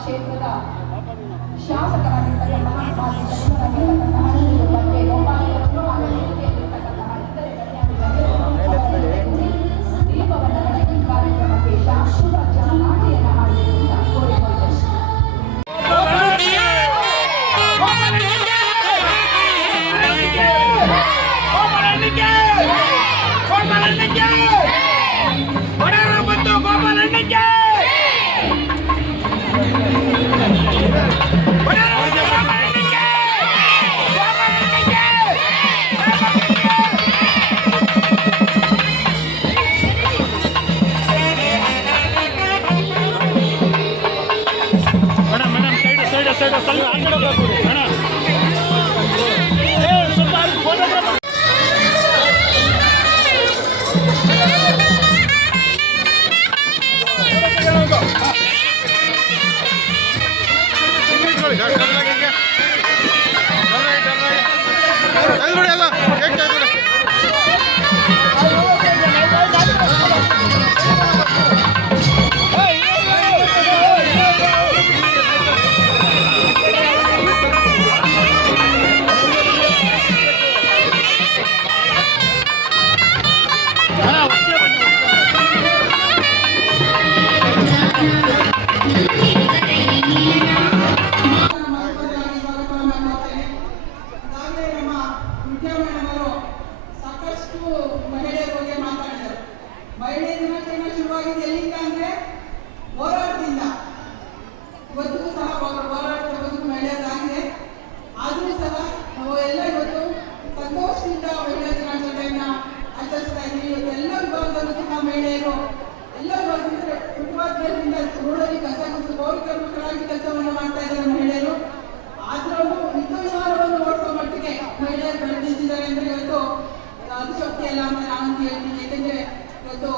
ಕ್ಷೇತ್ರದ ಶಾಸಕರಾಗಿರ್ತಕ್ಕಂತಹ ಮಾಜಿ ಸಚಿವರಾಗಿರ್ತಕ್ಕಂತಹ ಶ್ರೀ ಬಂಡೆ ಗೋಪಾಲಯ್ಯನವರು ಹಾಗೂ ವೇದಿಕೆಯಲ್ಲಿರ್ತಕ್ಕಂತಹ ಇತರೆ ಗಣ್ಯಾಧಿಕಾರಿಗಳು ದೀಪವನ್ನು ಬೆಳಗಿ ಕಾರ್ಯಕ್ರಮಕ್ಕೆ ಶುಭ ಜನನಾಟಿಯನ್ನು ಮಾಡಬೇಕೆಂದು ಕೋರಿಕೊಳ್ಳುತ್ತೇನೆ. ಕೆಲಸವನ್ನು ಮಾಡ್ತಾ ಇದ್ದಾರೆ ಮಹಿಳೆಯರು. ಆದ್ರೂ ವಿದ್ಯುನ್ಮಾನವನ್ನು ಓಡಿಸುವ ಮಟ್ಟಿಗೆ ಮಹಿಳೆಯರು ಬೆಳೆದಿದ್ದಾರೆ ಅಂದ್ರೆ ಇವತ್ತು ಅತಿಶಕ್ತಿ ಅಲ್ಲ ಅಂತ ನಾನು ಹೇಳ್ತೀನಿ. ಯಾಕಂದ್ರೆ ಇವತ್ತು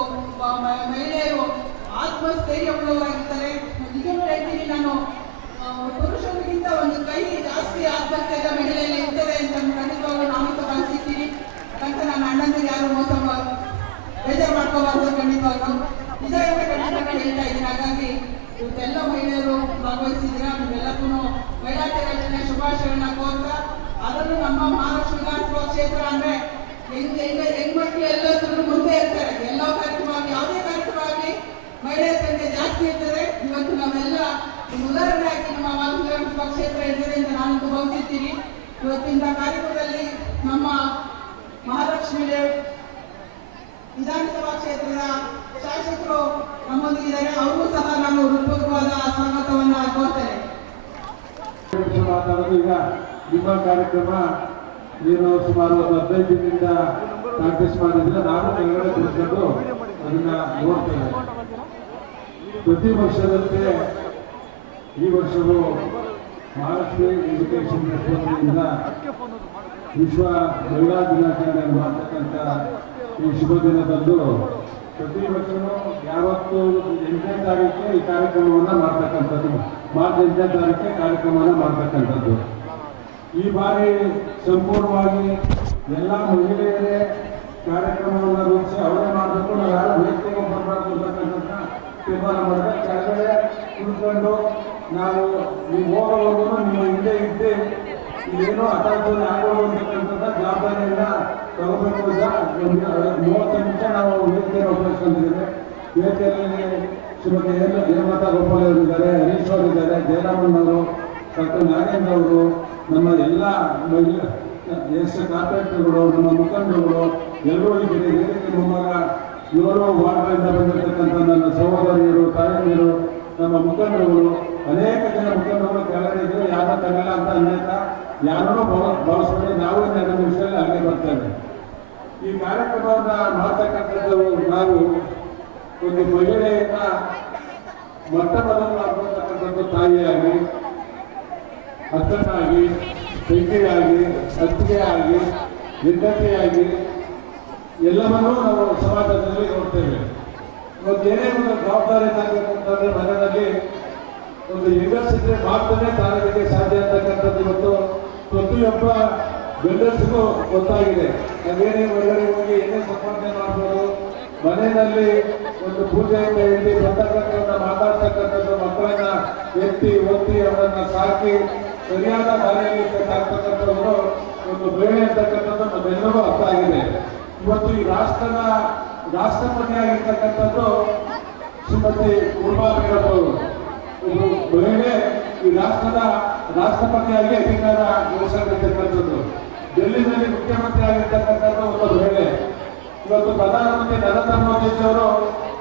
ಮಹಿಳೆಯರು ಆತ್ಮಸ್ಥೈರ್ಯವುಳ್ಳವರಾಗಿರ್ತಾರೆ. ನಿಜವೂ ಹೇಳ್ತೀನಿ, ನಾನು ಪುರುಷರಿಗಿಂತ ಒಂದು ಕೈ ಜಾಸ್ತಿ ಆತ್ಮಸ್ಥೈರ್ಯ ಮಹಿಳೆಯಲ್ಲಿ ಇರ್ತದೆ ಅಂತ ಖಂಡಿತವಾಗ್ಲೂ ನಾನಂತೂ ಭಾವಿಸಿದ್ದೀನಿ. ಅಂತ ನನ್ನ ಅಣ್ಣಂದಿಗೆ ಯಾರು ಮೋಸ ಬೇಜಾರು ಮಾಡ್ಕೋಬಾರ್ದು. ಖಂಡಿತವಾಗ್ಲೂ ನಿಜ ಖಂಡಿತ ಹೇಳ್ತಾ ಇದ್ದೀನಿ. ಹಾಗಾಗಿ ಇವತ್ತೆಲ್ಲ ಮಹಿಳೆಯರು ಭಾಗವಹಿಸಿದ್ದೀರಾ. ನಿಮ್ಮೆಲ್ಲಕ್ಕೂ ಮಹಿಳಾ ದಿನಾಚರಣೆ ಶುಭಾಶಯಗಳನ್ನ ಕೋರ್ತಾ, ಅದರಲ್ಲೂ ನಮ್ಮ ಮಹಾರಾಷ್ಟ್ರ ವಿಧಾನಸಭಾ ಕ್ಷೇತ್ರ ಅಂದ್ರೆ ಹೆಣ್ಮಕ್ಳು ಎಲ್ಲರೂ ಮುಂದೆ ಇರ್ತಾರೆ. ಎಲ್ಲ ಕಾರ್ಯಕ್ರಮ ಆಗಲಿ, ಯಾವುದೇ ಕಾರ್ಯಕ್ರಮ ಆಗಲಿ ಮಹಿಳೆಯರ ಸಂಖ್ಯೆ ಜಾಸ್ತಿ ಇರ್ತದೆ. ಇವತ್ತು ನಾವೆಲ್ಲ ಉದಾಹರಣೆ ಆಗಿ ನಮ್ಮ ವಿಧಾನಸಭಾ ಕ್ಷೇತ್ರ ಇರ್ತದೆ ಅಂತ ನಾನು ಭಾವಿಸಿರ್ತೀನಿ. ಇವತ್ತಿನ ಕಾರ್ಯಕ್ರಮದಲ್ಲಿ ನಮ್ಮ ಮಹಾಲಕ್ಷ್ಮಿ ವಿಧಾನಸಭಾ ಕ್ಷೇತ್ರದ ಶಾಸಕರು ನಮ್ಮೊಂದಿಗಿದ್ದಾರೆ. ಅವ್ರಿಗೂ ಸಹ ನಾನು ಹೃತ್ಪೂರ್ವಕವಾದ ಸ್ವಾಗತವನ್ನ ಕೋರ್ತೇನೆ. ಈಗ ನಿಮ್ಮ ಕಾರ್ಯಕ್ರಮ ಏನು ಸುಮಾರು 15 ದಿನದಿಂದ ಪ್ರಾಕ್ಟೀಸ್ ಮಾಡಿದ್ರೆ ನಾನು ಕೆಳಗಡೆ ಕುಳಿತುಕೊಂಡು ಅದನ್ನ ನೋಡ್ತೇನೆ. ಪ್ರತಿ ವರ್ಷದಂತೆ ಈ ವರ್ಷವೂ ಮಹಾರಾಷ್ಟ್ರ ಎಜುಕೇಶನ್ ವತಿಯಿಂದ ವಿಶ್ವ ಮಹಿಳಾ ದಿನಾಚರಣೆ ಮಾಡತಕ್ಕಂಥ ಈ ಶುಭ ದಿನದಂದು ಪ್ರತಿ ವರ್ಷವೂ ಯಾವತ್ತು 8ನೇ ತಾರೀಕಿಗೆ ಈ ಕಾರ್ಯಕ್ರಮವನ್ನು ಮಾಡ್ತಕ್ಕಂಥದ್ದು, ಮಾರ್ಚ್ 8ನೇ ತಾರೀಕಿಗೆ ಕಾರ್ಯಕ್ರಮವನ್ನು ಮಾಡ್ತಕ್ಕಂಥದ್ದು. ಈ ಬಾರಿ ಸಂಪೂರ್ಣವಾಗಿ ಎಲ್ಲ ಮಹಿಳೆಯರೇ ಕಾರ್ಯಕ್ರಮವನ್ನು ರೂಪಿಸಿ ಅವರೇ ಮಾಡಬೇಕು, ನಾವು ಯಾರು ವ್ಯಕ್ತಿಗೆ ಬರಬಾರ್ದು ಅಂತಕ್ಕಂಥ ತೀರ್ಮಾನ ಮಾಡಿದ್ರೆ ಕೆಳಗಡೆ ಕುಳಿತುಕೊಂಡು ನಾವು ನೀವು ಹೋಗೋವರೆಗೂ ನೀವು ಹಿಂದೆ ಇದ್ದೇ ಏನೋ ಅಟಾಚನೆ ಆಗೋದು ಅಂತಕ್ಕಂಥದ್ದು ಜವಾಬ್ದಾರಿಯಿಂದ ತಗೋಬೇಕು ಅಂತ 30 ನಿಮಿಷ ನಾವು ವೇದಿಕೆಯನ್ನು ಉಪಯೋಗಿಸ್ಕೊಂಡಿದ್ದೇವೆ. ವೇದಿಕೆಯಲ್ಲಿ ಶ್ರೀಮತಿ ಹೇಮಲತಾ ಗೋಪಾಲ್ ಅವರಿದ್ದಾರೆ, ಹರೀಶ್ ಅವರಿದ್ದಾರೆ, ಜಯರಾಮನ್ ಅವರು, ಡಾಕ್ಟರ್ ನಾಗೇಂದ್ರ ಅವರು, ನಮ್ಮ ಎಲ್ಲ ಕಾರ್ಪೊರೇಟರ್ಗಳು, ನಮ್ಮ ಮುಖಂಡರುಗಳು ಎಲ್ಲರೂ ಇದ್ದಾರೆ. ವೇದಿಕೆ ಮುಂಭಾಗ 7 ವಾರ್ಡ್ಗಳಿಂದ ಬಂದಿರತಕ್ಕಂಥ ನನ್ನ ಸಹೋದರಿಯರು, ತಾಯಂದಿರು, ನಮ್ಮ ಮುಖಂಡರುಗಳು, ಅನೇಕ ಜನ ಮುಖಂಡರುಗಳು ಕೆಳಗಡೆ ಇದ್ದರು. ಯಾರ ತಗಲ್ಲ ಅಂತ ಅನ್ಯತ ಯಾರನ್ನೂ ಬಳಸ್ಕೊಂಡು ನಾವು 2 ನಿಮಿಷದಲ್ಲಿ ಅಲ್ಲಿಗೆ ಬರ್ತೇವೆ. ಈ ಕಾರ್ಯಕ್ರಮವನ್ನು ಮಾಡ್ತಕ್ಕಂಥದ್ದು ನಾವು ಒಂದು ಮಹಿಳೆಯನ್ನ ಮೊಟ್ಟ ಮೊದಲು ಮಾಡ್ಕೊಳ್ತಕ್ಕಂಥದ್ದು ತಾಯಿಯಾಗಿ, ಅಕ್ಕನಾಗಿ, ತಂಗಿಯಾಗಿ, ಅತ್ತಿಗೆಯಾಗಿ, ಹೆಂಡತಿಯಾಗಿ ಎಲ್ಲವನ್ನೂ ನಾವು ಸಮಾಜದಲ್ಲಿ ನೋಡ್ತೇವೆ. ಇವತ್ತು ಏನೇ ಒಂದು ಜವಾಬ್ದಾರಿ ತರಬೇಕಂತಂದ್ರೆ ಮನೆಯಲ್ಲಿ ಒಂದು ಹೆಂಗಸಿದ್ರೆ ಮಾತ್ರನೇ ತಾಳಲಿಕ್ಕೆ ಸಾಧ್ಯ ಅಂತಕ್ಕಂಥದ್ದು ಇವತ್ತು ಪ್ರತಿಯೊಬ್ಬ ಗಂಡಸಿಗೂ ಗೊತ್ತಾಗಿದೆ. ನಾವೇನೇ ಹೊರಗಡೆ ಹೋಗಿ ಏನೇ ಸಂಪಾದನೆ ಮಾಡ್ಬೋದು, ಮನೆಯಲ್ಲಿ ಒಂದು ಪೂಜೆಯಿಂದ ಹಿಡಿದು ಬರ್ತಕ್ಕಂಥದ್ದನ್ನ ಮಾತಾಡ್ತಕ್ಕಂಥದ್ದು, ಮಕ್ಕಳನ್ನ ಎತ್ತಿ ಒತ್ತಿ ಅವರನ್ನ ಸಾಕಿ ಸರಿಯಾದ ದಾರಿಯಲ್ಲಿ ಆಗ್ತಕ್ಕಂಥದ್ದು ಒಂದು ಬೇಳೆ ಅಂತಕ್ಕಂಥದ್ದು ನಮ್ಮೆಲ್ಲರಿಗೂ ಅರ್ಥ ಆಗಿದೆ. ಇವತ್ತು ಈ ರಾಷ್ಟ್ರಪತಿಯಾಗಿರ್ತಕ್ಕಂಥದ್ದು ಶ್ರೀಮತಿ ಉರ್ಮಾ ಮೇಡಮ್ ಅವರು ಮಹಿಳೆ ಈ ರಾಷ್ಟ್ರದ ರಾಷ್ಟ್ರಪತಿಯಾಗಿ ಅಧಿಕಾರ ವಹಿಸಿರ್ತಕ್ಕಂಥದ್ದು. ಡೆಲ್ಲಿನಲ್ಲಿ ಮುಖ್ಯಮಂತ್ರಿ ಆಗಿರ್ತಕ್ಕಂಥದ್ದು ಒಂದು ಮಹಿಳೆ. ಇವತ್ತು ಪ್ರಧಾನಮಂತ್ರಿ ನರೇಂದ್ರ ಮೋದಿಜಿಯವರು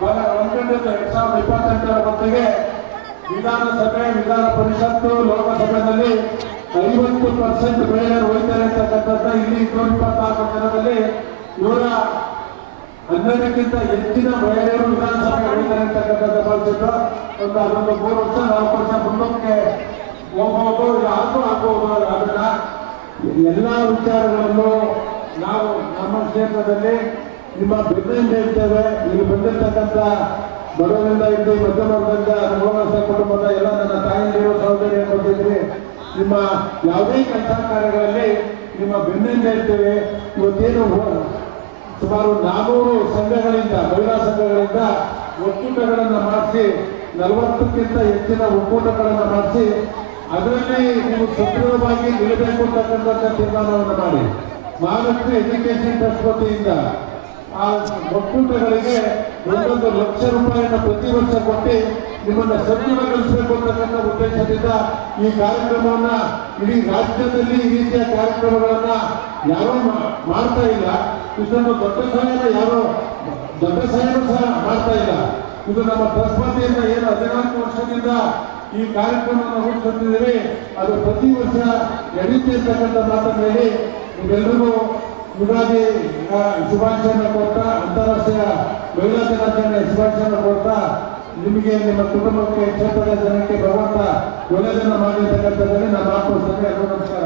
ಬಹಳ ಅನ್ಕೊಂಡಿದ್ದು 2028ರ ಹೊತ್ತಿಗೆ ವಿಧಾನಸಭೆ, ವಿಧಾನ ಪರಿಷತ್ತು, ಲೋಕಸಭೆಯಲ್ಲಿ 50% ಮಹಿಳೆಯರು ಹೋಗ್ತಾರೆ ಅಂತಕ್ಕಂಥದ್ದು. ಇಲ್ಲಿ 224 ಜನರಲ್ಲಿ 112ಕ್ಕಿಂತ ಹೆಚ್ಚಿನ ಮಹಿಳೆಯರು ವಿಧಾನಸಭೆ ಹೋಗ್ತಾರೆ ಅಂತಕ್ಕಂಥದ್ದು ಭಾವಿಸಿದ್ದು. ಅದೊಂದು 3 ವರ್ಷ 4 ವರ್ಷ ಮುಂದಕ್ಕೆ ಹೋಗ್ಬೋದು, ಆಗ್ಬೋದು. ಅದನ್ನ ಎಲ್ಲಾ ವಿಚಾರಗಳನ್ನು ನಾವು ನಮ್ಮ ಕ್ಷೇತ್ರದಲ್ಲಿ ನಿಮ್ಮ ಬೆನ್ನಿಂದ ಇರ್ತೇವೆ. ಇಲ್ಲಿ ಬಂದಿರ್ತಕ್ಕಂಥ ಬಡವರಿಂದ ಇದ್ದು ಮಧ್ಯಮ ವರ್ಗದ ಅನುಭವಸ್ಥ ಕುಟುಂಬದ ಎಲ್ಲ ನನ್ನ ತಾಯಿಯರು ಸಹೋದರಿ ಬಂದಿದ್ರಿ. ನಿಮ್ಮ ಯಾವುದೇ ಕೆಲಸ ಕಾರ್ಯಗಳಲ್ಲಿ ನಿಮ್ಮ ಬೆನ್ನಿಂದ ಇರ್ತೇವೆ. ಇವತ್ತೇನು ಸುಮಾರು 400 ಸಂಘಗಳಿಂದ, ಮಹಿಳಾ ಸಂಘಗಳಿಂದ ಒಕ್ಕೂಟಗಳನ್ನು ಮಾಡಿಸಿ 40ಕ್ಕಿಂತ ಹೆಚ್ಚಿನ ಒಕ್ಕೂಟಗಳನ್ನು ಮಾಡಿಸಿ ಅದರಲ್ಲಿ ನೀವು ಸಕ್ರಿಯವಾಗಿ ನಿಲ್ಲಬೇಕು ಅಂತಕ್ಕಂಥ ತೀರ್ಮಾನವನ್ನು ಮಾಡಿ ಮಹಾಲಕ್ಷ್ಮಿ ಎಜುಕೇಶನ್ ಟ್ರಸ್ಟ್ ವತಿಯಿಂದ ಆ ಒಕ್ಕೂಟಗಳಿಗೆ 1 ಲಕ್ಷ ರೂಪಾಯಿಯನ್ನು ಪ್ರತಿ ವರ್ಷ ಕೊಟ್ಟು ನಿಮ್ಮನ್ನು ಸಕ್ರಿಯಗೊಳಿಸಬೇಕು ಅಂತಕ್ಕಂಥ ಉದ್ದೇಶದಿಂದ ಈ ಕಾರ್ಯಕ್ರಮವನ್ನ ಇಡೀ ರಾಜ್ಯದಲ್ಲಿ ಈ ರೀತಿಯ ಕಾರ್ಯಕ್ರಮಗಳನ್ನ ಯಾರೂ ಮಾಡ್ತಾ ಇಲ್ಲ. ಇದನ್ನು ದೊಡ್ಡ ಸಹಾಯನೂ ಸಹ ಮಾಡ್ತಾ ಇಲ್ಲ. ಇದು ನಮ್ಮ ಟ್ರಸ್ಟ್ ವತಿಯಿಂದ ಏನು 14 ವರ್ಷದಿಂದ ಈ ಕಾರ್ಯಕ್ರಮವನ್ನು ರೂಪಿಸುತ್ತಿದ್ದೀವಿ, ಅದು ಪ್ರತಿ ವರ್ಷ ನಡೀತಿ ಅಂತಕ್ಕಂಥ ಮಾತನ್ನು ಹೇಳಿ ನಿಮ್ಮೆಲ್ಲರಿಗೂ ಯುಗಾದಿ ಶುಭಾಶಯವನ್ನು ಕೊಡ್ತಾ, ಅಂತಾರಾಷ್ಟ್ರೀಯ ಮಹಿಳಾ ದಿನಾಚರಣೆ ಶುಭಾಶಯವನ್ನು ಕೊಡ್ತಾ, ನಿಮಗೆ ನಿಮ್ಮ ಕುಟುಂಬಕ್ಕೆ, ಕ್ಷೇತ್ರದ ಜನಕ್ಕೆ ಭಗವಂತ ಒಳ್ಳೆಯದನ್ನು ಮಾಡಿರ್ತಕ್ಕಂಥದ್ದಲ್ಲಿ ನಾನು ಮಾತನಾಡ್ತೇನೆ. ಎಲ್ಲರೂ ನಮಸ್ಕಾರ.